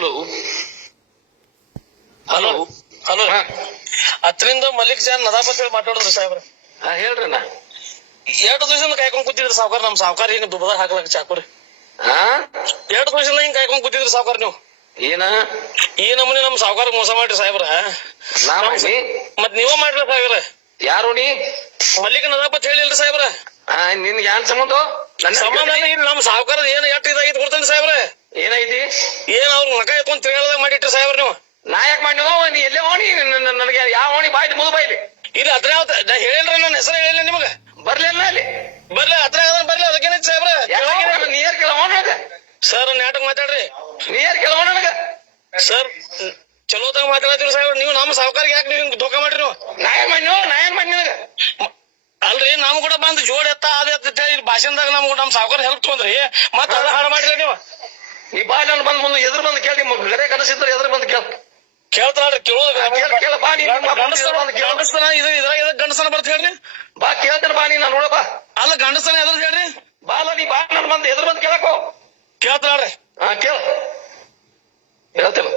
Hello hello hello ಹತ್ತರಿಂದ Malik John Nadapat ಹೇಳಿ ಮಾತಾಡಿದ್ರಿ ಸಾಹೇಬ್ರ. ಹೇಳ್ರಿ ನಾ 2 ದಿವಸದಿಂದ ಕಾಯ್ಕೊಂಡ್ ಕೂತಿದ್ರಿ ಸಾವ್ಕಾರ. ನಮ್ ಸಾವ್ಕಾರ ಹಿಂಗ ದುಬದ ಹಾಕ್ಲಕ್ ಚಾಕುರಿ 2 ದಿವಸದಿಂದ ಹಿಂಗ್ ಕಾಯ್ಕೊಂಡ್ ಕೂತಿದ್ರಿ ಸಾವ್ಕಾರ. ನೀವು ಏನ ಈ ನಮ್ಮನೆ ನಮ್ ಸಾವ್ಕಾರ ಮೋಸ ಮಾಡ್ರಿ ಸಾಹೇಬ್ರ. ಮತ್ ನೀವ ಮಾಡ್ರಿ ಸಾಹೇಬ್ರ. ಯಾರು ನೀ? ಮಲ್ಲಿಕ್ ನದಾಪತ್ ಹೇಳಿಲ್ರಿ ಸಾಹೇಬ್ರ. ನಿನ್ ಯಾನ್ ಸಂಬಂಧ? ಸಂಬಂಧ ನಮ್ ಸಾವ್ಕಾರ ಏನ್ ಎಟ್ ಇದಾಗಿತ್ ಕೊಡ್ತೇನೆ ಸಾಹೇಬ್ರ. ಏನೈತಿ? ಏನ್ ಅವ್ರ ಮಕ ಎತ್ಕೊಂಡ್ ತಿರ್ಗಾಳದಾಗ ಮಾಡಿಟ್ರಿ ಸಾಹೇಬ್ರ ನೀವು. ನಾಯಕ್ ಮಾಡಿ ನೀ ಎಲ್ಲೇ ಹೋಣಿ? ನನಗೆ ಯಾವ ಹೋಣಿ ಬಾಯ್ಲಿ ಮುದು ಬಾಯ್ಲಿ ಇಲ್ಲಿ ಹತ್ರ ಹೇಳಿಲ್ರಿ, ನನ್ನ ಹೆಸರು ಹೇಳಿಲ್ಲ ನಿಮಗ. ಬರ್ಲಿಲ್ಲ ಅಲ್ಲಿ ಬರ್ಲಿ ಹತ್ರ ಬರ್ಲಿ ಅದಕ್ಕೇನೈತಿ ಸಾಹೇಬ್ರ. ನೀರ್ ಕೇಳೋಣ ನನಗ. ಸರ್ ನಾಟಕ ಮಾತಾಡ್ರಿ. ನೀರ್ ಕೇಳೋಣ ನನಗ. ಸರ್ ಚಲೋದಾಗ ಮಾತಾಡ್ತೀರಿ ಸಾಹೇಬ್ರ. ನೀವು ನಮ್ಮ ಸಾವ್ಕಾರಿಗೆ ಯಾಕೆ ನೀವು ಧೋಕಾ ಮಾಡ್ರಿ? ನೀವು ನಾಯಕ್ ಮಾಡಿ ನನಗ ಅಲ್ರಿ. ನಮ್ ಕೂಡ ಬಂದ್ ಜೋಡ್ ಎತ್ತ ಅದ ಎತ್ತ ಹೇಳಿ ಭಾಷಣದಾಗ ನಮ್ ಸಾವ್ಕಾರ ಹೆಲ್ಪ್ ತೊಂದ್ರಿ. ಮತ್ತ ಅದ ಹಾಳು ಮಾಡ್ರಿ ನೀವು. ಈ ಬಾಯ್ ನಾನು ಬಂದ್ ಮುಂದೆ ಎದುರು ಬಂದು ಕೇಳಿ ಗರೆ ಕನಸಿದ್ರೆ ಎದುರು ಬಂದು ಕೇಳ್ತಾಳ್ರಿ. ಕೇಳ ಬಾ ನೀ ಗಂಡಸ್ತನ ಇದ್ರಾಗ ಗಂಡಸ್ತನ ಬರ್ತ ಹೇಳ್ರಿ. ಬಾ ಕೇಳ್ತೇನೆ ಬಾ ನೀ ನಾನು ನೋಡ ಬಾ. ಅಲ್ಲ ಗಂಡಸ್ತನ ಎದ್ರ ಹೇಳ್ರಿ. ಬಾಲ ನೀ ಬಾ ನಾನು ಬಂದು ಎದುರು ಬಂದು ಕೇಳಕೋ. ಕೇಳ್ತಾಳ್ರಿ. ಕೇಳ ಹೇಳ್ತೇನೆ.